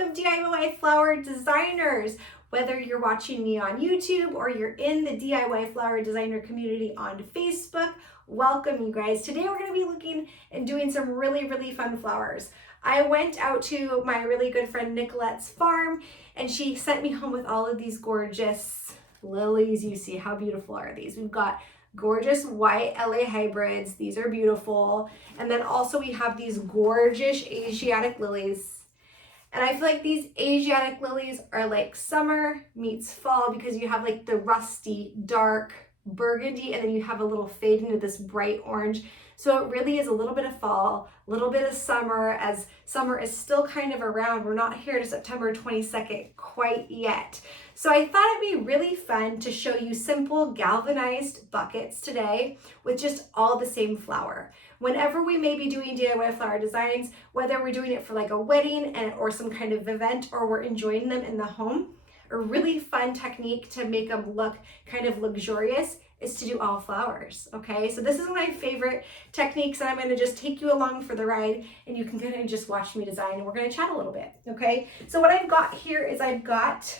Welcome DIY flower designers. Whether you're watching me on YouTube or you're in the DIY flower designer community on Facebook, welcome you guys. Today we're going to be looking and doing some really fun flowers. I went out to my really good friend Nicolette's farm and she sent me home with all of these gorgeous lilies. You see how beautiful are these? We've got gorgeous white LA hybrids. These are beautiful. And then also we have these gorgeous Asiatic lilies. And I feel like these Asiatic lilies are like summer meets fall because you have like the rusty, dark burgundy, and then you have a little fade into this bright orange. So it really is a little bit of fall, a little bit of summer, as summer is still kind of around. We're not here to September 22nd quite yet. So I thought it'd be really fun to show you simple galvanized buckets today with just all the same flower. Whenever we may be doing DIY flower designs, whether we're doing it for like a wedding or some kind of event, or we're enjoying them in the home, a really fun technique to make them look kind of luxurious is to do all flowers, okay? So this is one of my favorite techniques, and I'm gonna just take you along for the ride and you can kind of just watch me design, and we're gonna chat a little bit, okay? So what I've got here is I've got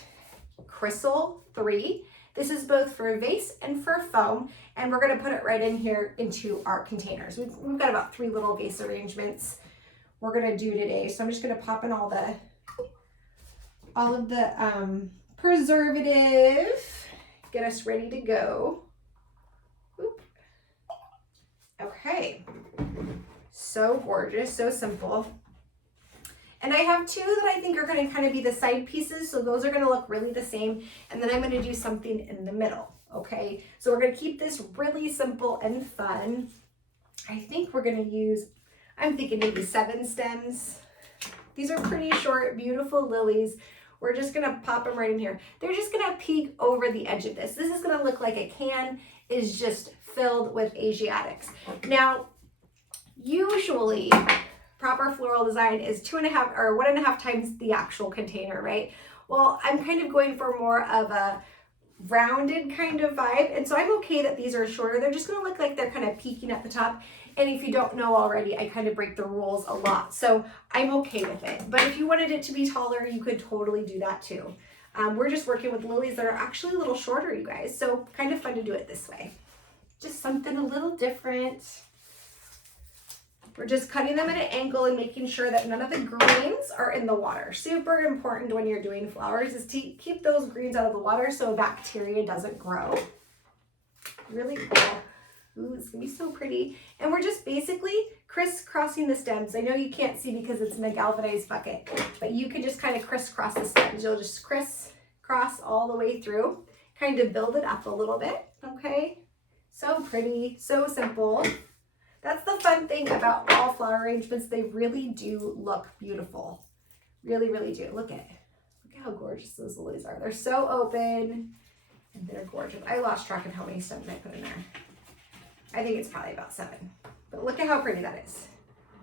Crystal 3. This is both for vase and for foam, and we're gonna put it right in here into our containers. We've got about 3 little vase arrangements we're gonna do today. So I'm just gonna pop in all of the preservative, get us ready to go. Oop. Okay, so gorgeous, so simple. And I have 2 that I think are gonna kind of be the side pieces, so those are gonna look really the same, and then I'm gonna do something in the middle, okay? So we're gonna keep this really simple and fun. I think we're gonna use, I'm thinking maybe 7 stems. These are pretty short, beautiful lilies. We're just gonna pop them right in here. They're just gonna peek over the edge of this. This is gonna look like a can is just filled with Asiatics. Now, usually proper floral design is 2.5 or 1.5 times the actual container, right? Well, I'm kind of going for more of a rounded kind of vibe, and so I'm okay that these are shorter. They're just gonna look like they're kind of peeking at the top. And if you don't know already, I kind of break the rules a lot, so I'm okay with it. But if you wanted it to be taller, you could totally do that too. We're just working with lilies that are actually a little shorter, you guys, so kind of fun to do it this way. Just something a little different. We're just cutting them at an angle and making sure that none of the greens are in the water. Super important when you're doing flowers is to keep those greens out of the water so bacteria doesn't grow. Really cool. Ooh, it's gonna be so pretty. And we're just basically crisscrossing the stems. I know you can't see because it's in a galvanized bucket, but you can just kind of crisscross the stems. You'll just crisscross all the way through, kind of build it up a little bit, okay? So pretty, so simple. That's the fun thing about all flower arrangements. They really do look beautiful. Really do. Look how gorgeous those lilies are. They're so open and they're gorgeous. I lost track of how many stems I put in there. I think it's probably about 7, but look at how pretty that is.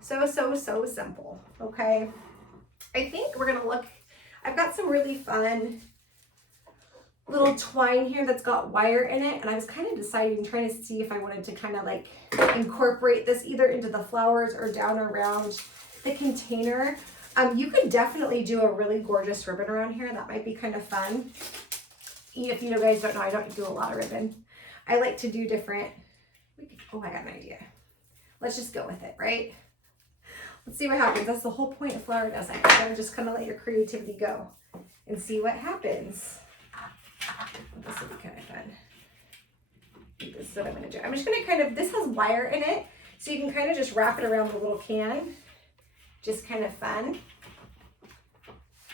So simple, okay? I think we're gonna look, I've got some really fun little twine here that's got wire in it, and I was kind of deciding, trying to see if I wanted to kind of like incorporate this either into the flowers or down around the container. You could definitely do a really gorgeous ribbon around here. That might be kind of fun. If you guys don't know, I don't do a lot of ribbon. I like to do different, oh, I got an idea. Let's just go with it, right? Let's see what happens. That's the whole point of flower design. So just kind of let your creativity go and see what happens. This will be kind of fun. This is what I'm gonna do. I'm just gonna kind of, this has wire in it, so you can kind of just wrap it around the little can. Just kind of fun.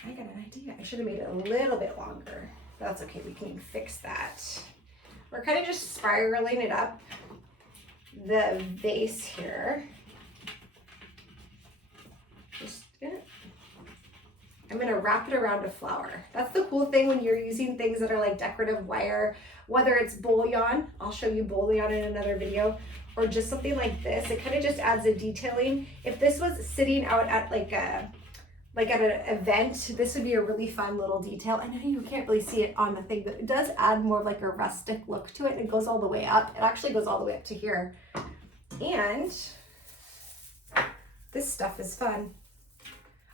I got an idea. I should have made it a little bit longer. That's okay, we can fix that. We're kind of just spiraling it up the vase here. I'm gonna wrap it around a flower. That's the cool thing when you're using things that are like decorative wire, whether it's bouillon, I'll show you bouillon in another video, or just something like this. It kind of just adds a detailing. If this was sitting out at like at an event, this would be a really fun little detail. I know you can't really see it on the thing, but it does add more of like a rustic look to it, and it goes all the way up. It actually goes all the way up to here. And this stuff is fun.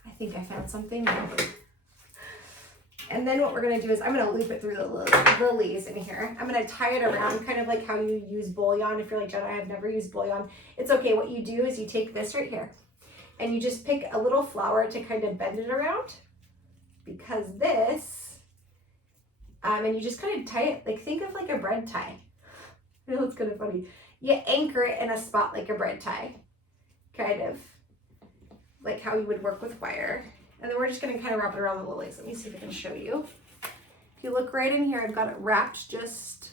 I think I found something. And then what we're gonna do is I'm gonna loop it through the lilies in here. I'm gonna tie it around, kind of like how you use bouillon. If you're like, Jen, I have never used bouillon. It's okay. What you do is you take this right here and you just pick a little flower to kind of bend it around, because this, and you just kind of tie it, like think of like a bread tie. I know it's kind of funny. You anchor it in a spot like a bread tie, kind of like how you would work with wire. And then we're just gonna kind of wrap it around the lilies. Let me see if I can show you. If you look right in here, I've got it wrapped just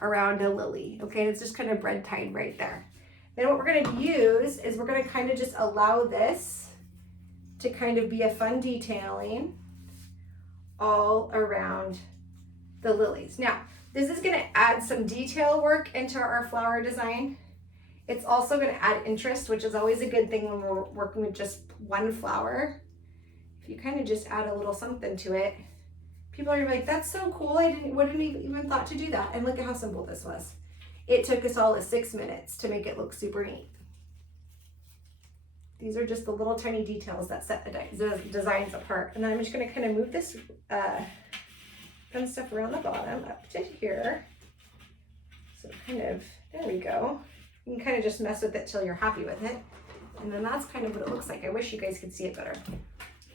around a lily, okay? And it's just kind of bread tied right there. Then what we're gonna use is we're gonna kind of just allow this to kind of be a fun detailing all around the lilies. Now, this is gonna add some detail work into our flower design. It's also gonna add interest, which is always a good thing when we're working with just one flower. If you kind of just add a little something to it, people are gonna be like, that's so cool. I wouldn't even thought to do that. And look at how simple this was. It took us all 6 minutes to make it look super neat. These are just the little tiny details that set the designs apart. And then I'm just gonna kind of move this fun stuff around the bottom up to here. So kind of, there we go. You can kind of just mess with it till you're happy with it. And then that's kind of what it looks like. I wish you guys could see it better.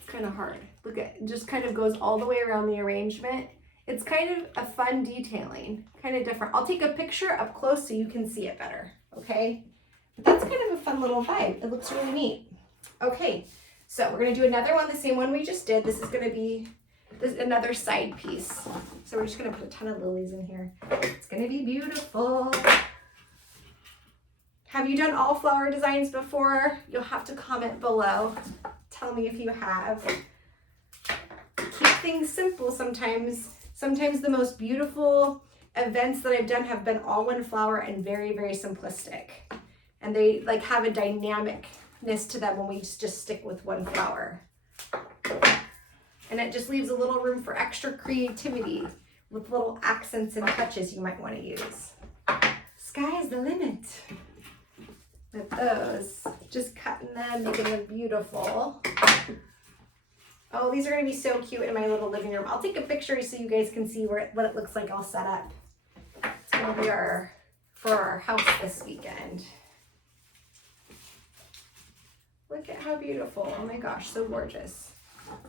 Kind of hard. Look at it, just kind of goes all the way around the arrangement. It's kind of a fun detailing, kind of different. I'll take a picture up close so you can see it better, okay? But that's kind of a fun little vibe. It looks really neat. Okay, so we're gonna do another one, the same one we just did. This is gonna be another side piece. So we're just gonna put a ton of lilies in here. It's gonna be beautiful. Have you done all flower designs before? You'll have to comment below. Tell me if you have. Keep things simple sometimes. Sometimes the most beautiful events that I've done have been all one flower and very, very simplistic. And they like have a dynamicness to them when we just stick with one flower. And it just leaves a little room for extra creativity with little accents and touches you might want to use. Sky's the limit. With those, just cutting them, making them beautiful. Oh, these are gonna be so cute in my little living room. I'll take a picture so you guys can see what it looks like all set up. It's gonna be for our house this weekend. Look at how beautiful. Oh my gosh, so gorgeous.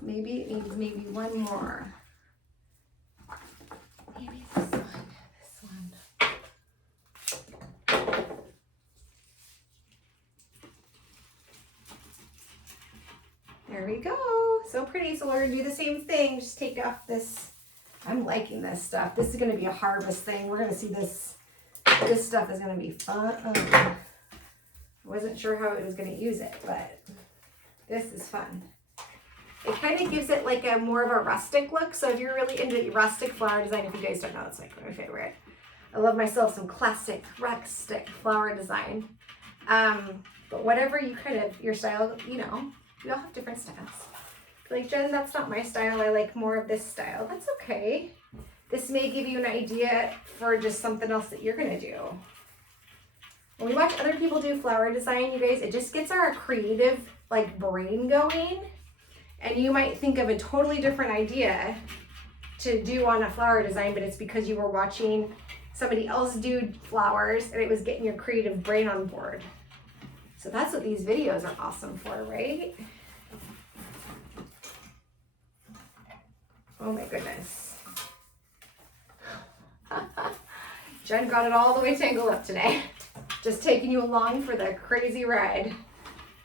Maybe it needs maybe one more. Maybe this one. There we go. So pretty. So we're gonna do the same thing. Just take off this. I'm liking this stuff. This is gonna be a harvest thing. We're gonna see this. This stuff is gonna be fun. I wasn't sure how I was gonna use it, but this is fun. It kind of gives it like a more of a rustic look. So if you're really into rustic flower design, if you guys don't know, it's like my favorite. I love myself some classic rustic flower design. But whatever you kind of, your style, you know, we all have different styles. Like, Jen, that's not my style. I like more of this style. That's okay. This may give you an idea for just something else that you're gonna do. When we watch other people do flower design, you guys, it just gets our creative like brain going. And you might think of a totally different idea to do on a flower design, but it's because you were watching somebody else do flowers and it was getting your creative brain on board. So that's what these videos are awesome for, right? Oh my goodness. Jen got it all the way tangled up today. Just taking you along for the crazy ride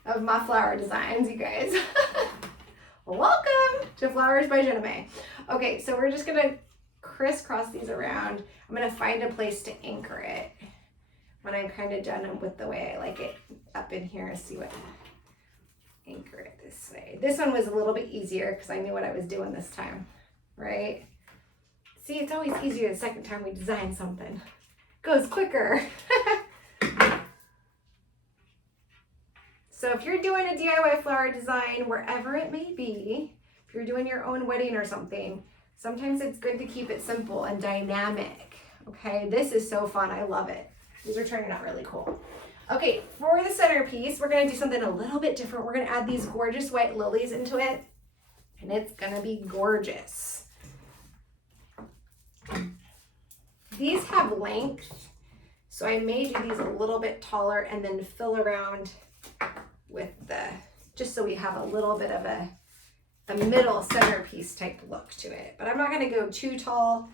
of my flower designs, you guys. Welcome to Flowers by Jenna May. Okay, so we're just gonna crisscross these around. I'm gonna find a place to anchor it when I'm kind of done with the way I like it up in here. See what, anchor it this way. This one was a little bit easier because I knew what I was doing this time, right? See, it's always easier the second time we design something. Goes quicker. So if you're doing a DIY flower design, wherever it may be, if you're doing your own wedding or something, sometimes it's good to keep it simple and dynamic, okay? This is so fun, I love it. These are turning out really cool. Okay, for the centerpiece, we're gonna do something a little bit different. We're gonna add these gorgeous white lilies into it, and it's gonna be gorgeous. These have length, so I may do these a little bit taller and then fill around with just so we have a little bit of a middle centerpiece type look to it. But I'm not gonna go too tall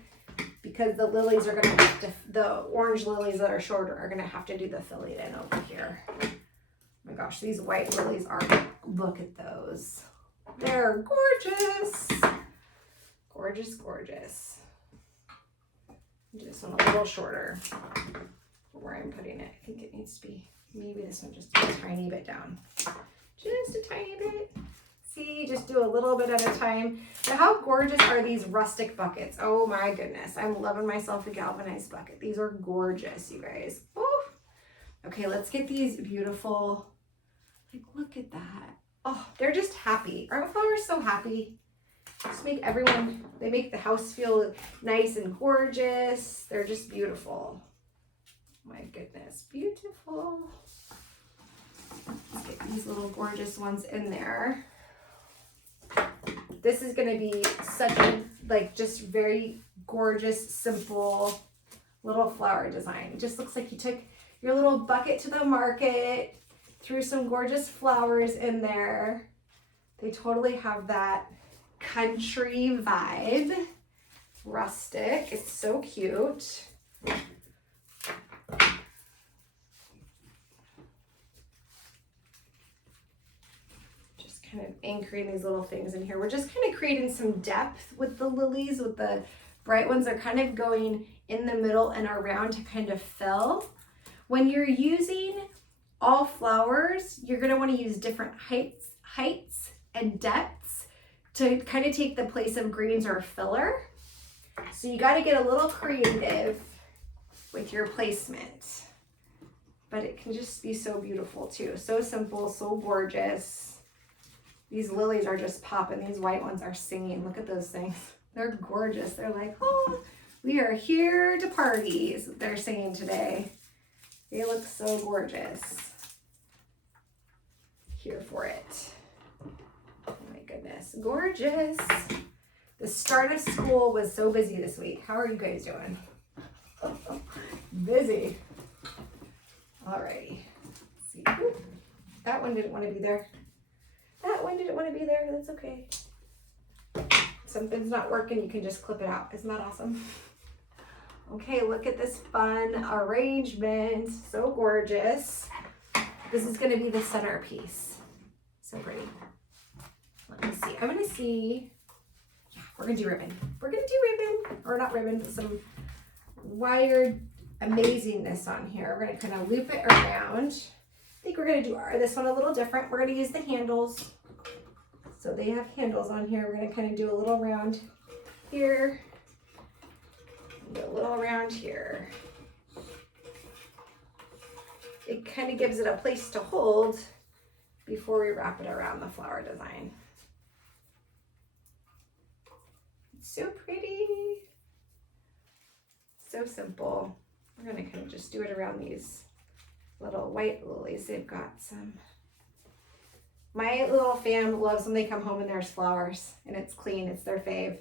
because the lilies are gonna have to, the orange lilies that are shorter are gonna have to do the filling in over here. Oh my gosh, these white lilies are, look at those. They're gorgeous. Gorgeous, gorgeous. Do this one a little shorter for where I'm putting it. I think it needs to be, maybe this one just a tiny bit down. Just a tiny bit. See, just do a little bit at a time. Now, how gorgeous are these rustic buckets? Oh my goodness. I'm loving myself a galvanized bucket. These are gorgeous, you guys. Oh, okay, let's get these beautiful, like, look at that. Oh, they're just happy. Aren't flowers so happy? Just make everyone, they make the house feel nice and gorgeous. They're just beautiful. My goodness, beautiful. Let's get these little gorgeous ones in there. This is going to be such a, like, just very gorgeous, simple little flower design. It just looks like you took your little bucket to the market, threw some gorgeous flowers in there. They totally have that country vibe. Rustic. It's so cute. Kind of anchoring these little things in here. We're just kind of creating some depth with the lilies, with the bright ones. They're kind of going in the middle and around to kind of fill. When you're using all flowers, you're going to want to use different heights and depths to kind of take the place of greens or filler. So you got to get a little creative with your placement, but it can just be so beautiful too. So simple, so gorgeous. These lilies are just popping. These white ones are singing. Look at those things. They're gorgeous. They're like, oh, we are here to party, is what they're singing today. They look so gorgeous. Here for it. Oh my goodness. Gorgeous. The start of school was so busy this week. How are you guys doing? Busy. Alrighty. Let's see. Ooh, that one didn't want to be there. That one didn't want to be there. That's okay. Something's not working, you can just clip it out. Isn't that awesome? Okay, look at this fun arrangement. So gorgeous. This is going to be the centerpiece. So pretty. Let me see. I'm going to see. Yeah, we're going to do ribbon. We're going to do ribbon. Or not ribbon, but some wired amazingness on here. We're going to kind of loop it around. I think we're going to do this one a little different. We're going to use the handles. So they have handles on here. We're going to kind of do a little round here. And a little around here. It kind of gives it a place to hold before we wrap it around the flower design. It's so pretty. So simple. We're going to kind of just do it around these little white lilies. They've got some. My little fam loves when they come home and there's flowers and it's clean. It's their fave.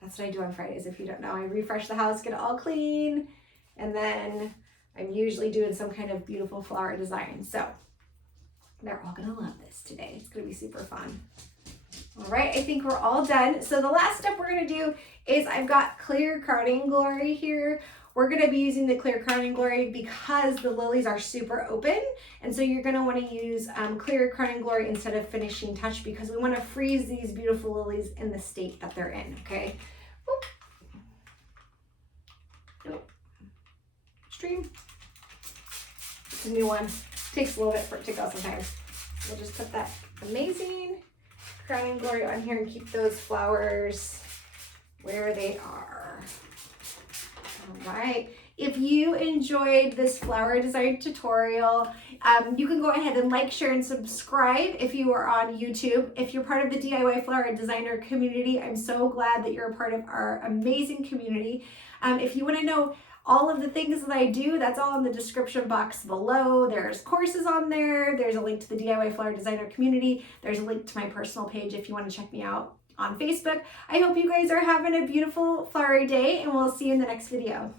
That's what I do on Fridays. If you don't know, I refresh the house, get it all clean, and then I'm usually doing some kind of beautiful flower design. So they're all gonna love this today. It's gonna be super fun. All right, I think we're all done. So the last step we're gonna do is I've got clear crowning glory here. We're gonna be using the clear crowning glory because the lilies are super open. And so you're gonna wanna use clear crowning glory instead of finishing touch because we wanna freeze these beautiful lilies in the state that they're in, okay? Oop. Nope. Stream. It's a new one. Takes a little bit for it to go sometimes. We'll just put that amazing crowning glory on here and keep those flowers where they are. All right. If you enjoyed this flower design tutorial, you can go ahead and like, share, and subscribe if you are on YouTube. If you're part of the DIY flower designer community, I'm so glad that you're a part of our amazing community. If you want to know all of the things that I do, that's all in the description box below. There's courses on there. There's a link to the DIY flower designer community. There's a link to my personal page if you want to check me out on Facebook. I hope you guys are having a beautiful flowery day, and we'll see you in the next video.